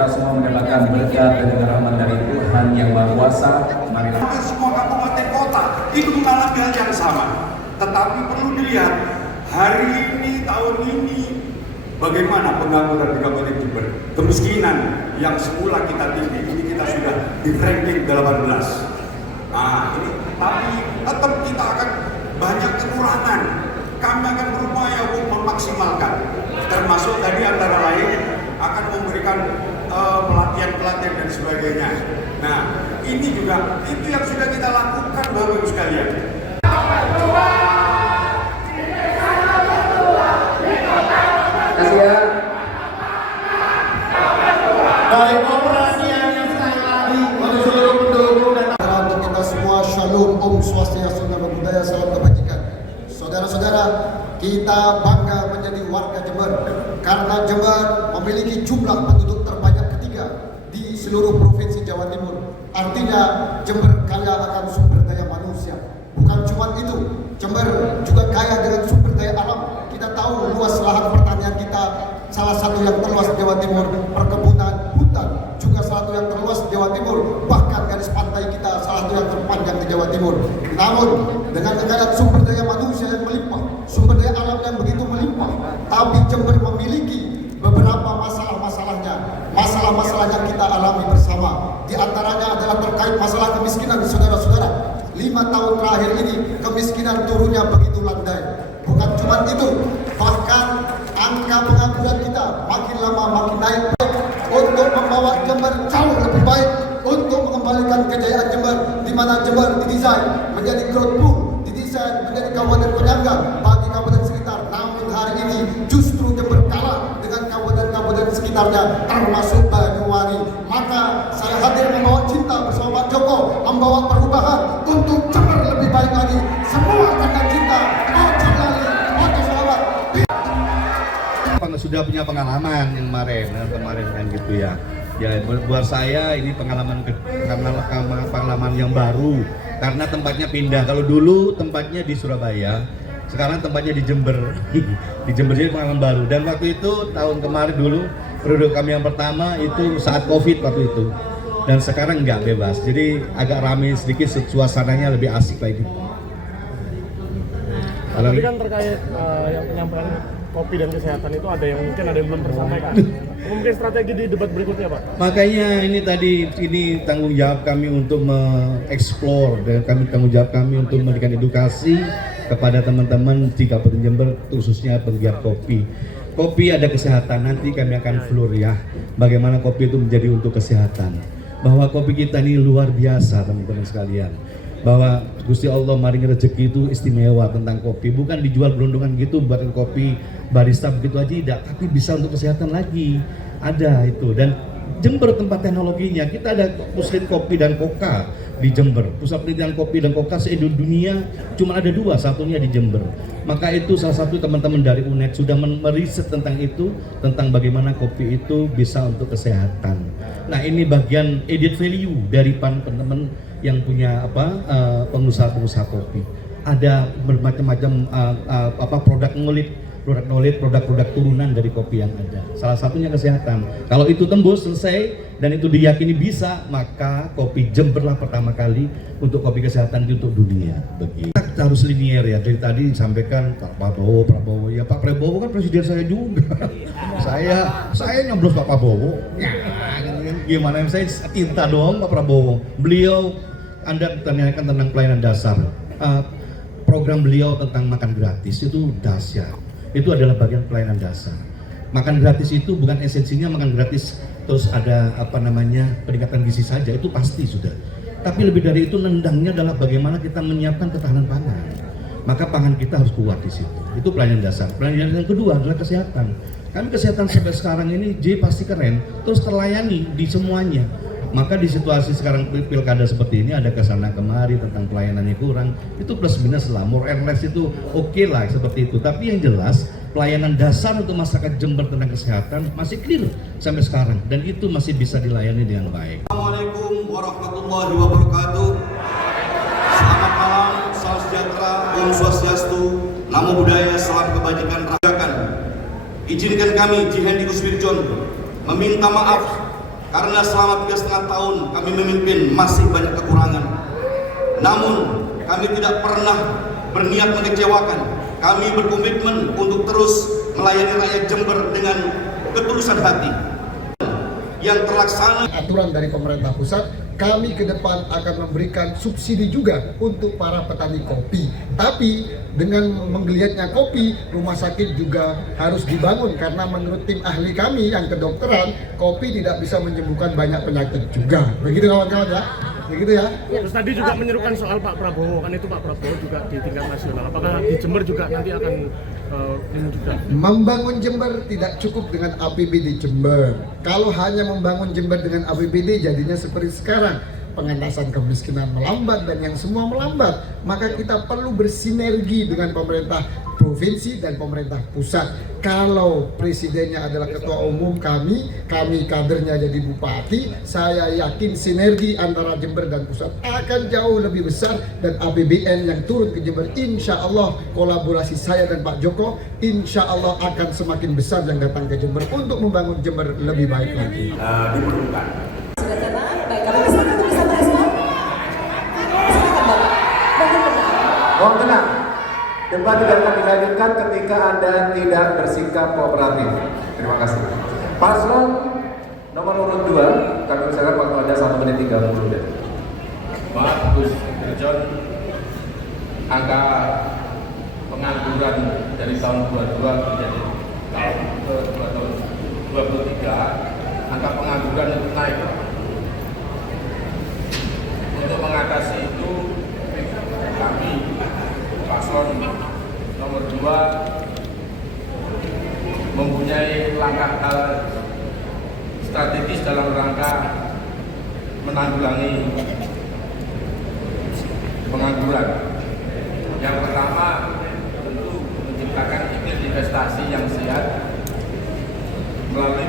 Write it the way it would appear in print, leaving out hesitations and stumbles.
kita semua mendapatkan berkat dan rahmat dari Tuhan yang Maha Kuasa. Mari hampir semua kabupaten kota itu mengalami hal yang sama. Tetapi perlu dilihat hari ini, tahun ini, bagaimana pengangguran di Kabupaten Jember. Kemiskinan yang semula kita tinggi, ini kita sudah di ranking 18. Nah, ini tapi tetap kita akan banyak kekurangan. Kami akan berupaya untuk memaksimalkan. Termasuk tadi antara lain akan memberikan pelatihan-pelatihan dan sebagainya. Nah, ini juga itu yang sudah kita lakukan Bapak Ibu sekalian. Baik, operasi yang sekali lagi untuk seluruh pendukung dan untuk kita semua, Shalom, Om Swastiastu, Namo Buddhaya, salam kebajikan. Saudara-saudara, kita bangga menjadi warga Jember karena Jember memiliki jumlah penduduk terbanyak ketiga di seluruh provinsi Jawa Timur. Artinya Jember kaya akan sumber daya manusia. Bukan cuma itu, Jember juga kaya dengan sumber daya alam. Kita tahu luas lahan pertanian kita salah satu yang terluas di Jawa Timur, perkebunan, hutan juga salah satu yang terluas di Jawa Timur, bahkan garis pantai kita salah satu yang terpanjang di Jawa Timur. Namun dengan kekayaan sumber daya manusia yang melimpah, sumber daya alam yang begitu melimpah, tapi Jember memiliki beberapa masalah-masalahnya, masalah-masalah yang kita alami bersama. Di antaranya adalah terkait masalah kemiskinan, saudara-saudara. 5 tahun terakhir ini kemiskinan turunnya begitu landai. Bukan cuma itu, bahkan angka pengangguran kita makin lama makin naik. Untuk membawa Jember jauh lebih baik, untuk mengembalikan kejayaan Jember, di mana Jember didesain menjadi growth pool, didesain menjadi kabupaten penyangga bagi kabupaten sekitar. Namun hari ini justru Jember kalah dengan kabupaten-kabupaten sekitarnya, termasuk Banyuwangi. Maka saya hadir membawa cinta bersama Pak Joko, membawa perubahan untuk Jember lebih baik lagi. Semua karena cinta. Sudah punya pengalaman yang kemarin kan gitu ya. Ya buat saya ini pengalaman yang baru karena tempatnya pindah. Kalau dulu tempatnya di Surabaya, sekarang tempatnya di Jember. Di Jember jadi pengalaman baru. Dan waktu itu tahun kemarin dulu periode kami yang pertama itu saat Covid waktu itu. Dan sekarang nggak bebas. Jadi agak ramai sedikit, suasananya lebih asik lagi. Tapi kan terkait yang penyampaian kopi dan kesehatan itu ada yang belum tersampaikan. Mungkin strategi di debat berikutnya, Pak. Makanya ini tanggung jawab kami untuk mengeksplor dan tanggung jawab kami untuk memberikan edukasi kepada teman-teman di Kabupaten Jember khususnya penggiat kopi. Kopi ada kesehatan, nanti kami akan floor ya. Bagaimana kopi itu menjadi untuk kesehatan. Bahwa kopi kita ini luar biasa teman-teman sekalian. Bahwa Gusti Allah maring rezeki itu istimewa tentang kopi, bukan dijual berondongan gitu buat kopi barista begitu aja tidak, tapi bisa untuk kesehatan lagi ada itu. Dan Jember tempat teknologinya, kita ada pusat kopi dan koka di Jember, pusat penelitian kopi dan koka se-dunia cuma ada 2, satunya di Jember. Maka itu salah satu teman-teman dari UNED sudah meriset tentang itu, tentang bagaimana kopi itu bisa untuk kesehatan. Nah ini bagian added value dari teman-teman yang punya pengusaha-pengusaha kopi. Ada bermacam-macam produk turunan dari kopi yang ada. Salah satunya kesehatan. Kalau itu tembus selesai dan itu diyakini bisa, maka kopi Jember lah pertama kali untuk kopi kesehatan untuk dunia. Begitu. Kita harus linier ya. Dari tadi disampaikan Pak Prabowo. Ya Pak Prabowo kan presiden saya juga. saya nyoblos Pak Prabowo. Ya, gimana saya cinta doang Pak Prabowo. Beliau Anda tanyakan tentang pelayanan dasar. Program beliau tentang makan gratis itu dahsyat. Itu adalah bagian pelayanan dasar. Makan gratis itu bukan esensinya makan gratis terus ada peningkatan gizi saja, itu pasti sudah. Tapi lebih dari itu nendangnya adalah bagaimana kita menyiapkan ketahanan pangan. Maka pangan kita harus kuat di situ. Itu pelayanan dasar. Pelayanan yang kedua adalah kesehatan. Kami kesehatan sampai sekarang ini pasti keren, terus terlayani di semuanya. Maka di situasi sekarang pilkada seperti ini ada kesana kemari tentang pelayanannya kurang, itu plus minus lah, more and less itu oke lah seperti itu. Tapi yang jelas pelayanan dasar untuk masyarakat Jember tentang kesehatan masih clear sampai sekarang dan itu masih bisa dilayani dengan baik. Assalamualaikum warahmatullahi wabarakatuh. Selamat malam, salam sejahtera, Om Swastiastu, Namo Buddhaya, salam kebajikan rakyat. Izinkan kami Jihendi Kuswirjon meminta maaf karena selama 3,5 tahun kami memimpin masih banyak kekurangan. Namun kami tidak pernah berniat mengecewakan. Kami berkomitmen untuk terus melayani rakyat Jember dengan ketulusan hati yang terlaksana. Aturan dari pemerintah pusat, kami ke depan akan memberikan subsidi juga untuk para petani kopi. Tapi dengan menggeliatnya kopi, rumah sakit juga harus dibangun karena menurut tim ahli kami yang kedokteran, kopi tidak bisa menyembuhkan banyak penyakit juga. Begitu kawan-kawan ya. Begitu ya. Terus tadi juga menyerukan soal Pak Prabowo, kan itu Pak Prabowo juga di tingkat nasional. Apakah di Jember juga nanti akan ini juga? Membangun Jember tidak cukup dengan APBD Jember. Kalau hanya membangun Jember dengan APBD jadinya seperti sekarang. Pengentasan kemiskinan melambat dan yang semua melambat. Maka kita perlu bersinergi dengan pemerintah provinsi dan pemerintah pusat. Kalau presidennya adalah ketua umum kami kadernya jadi bupati, saya yakin sinergi antara Jember dan pusat akan jauh lebih besar dan APBN yang turun ke Jember, insya Allah kolaborasi saya dan Pak Joko, insya Allah akan semakin besar yang datang ke Jember untuk membangun Jember lebih baik lagi. Diperlukan. Baik, kalau bisa merespon. Silakan Bapak. Bagaimana? Mohon tenang. Debat tidak akan dilanjutkan ketika Anda tidak bersikap kooperatif. Terima kasih. Paslon nomor urut 2, kami persilakan waktu Anda 1 menit 30 detik. Pak Gus John, angka pengangguran dari tahun 22 menjadi tahun ke 2023, angka pengangguran naik. Untuk mengatasi itu, kami paslon nomor 2 mempunyai langkah strategis dalam rangka menanggulangi pengangguran. Yang pertama tentu menciptakan iklim investasi yang sehat melalui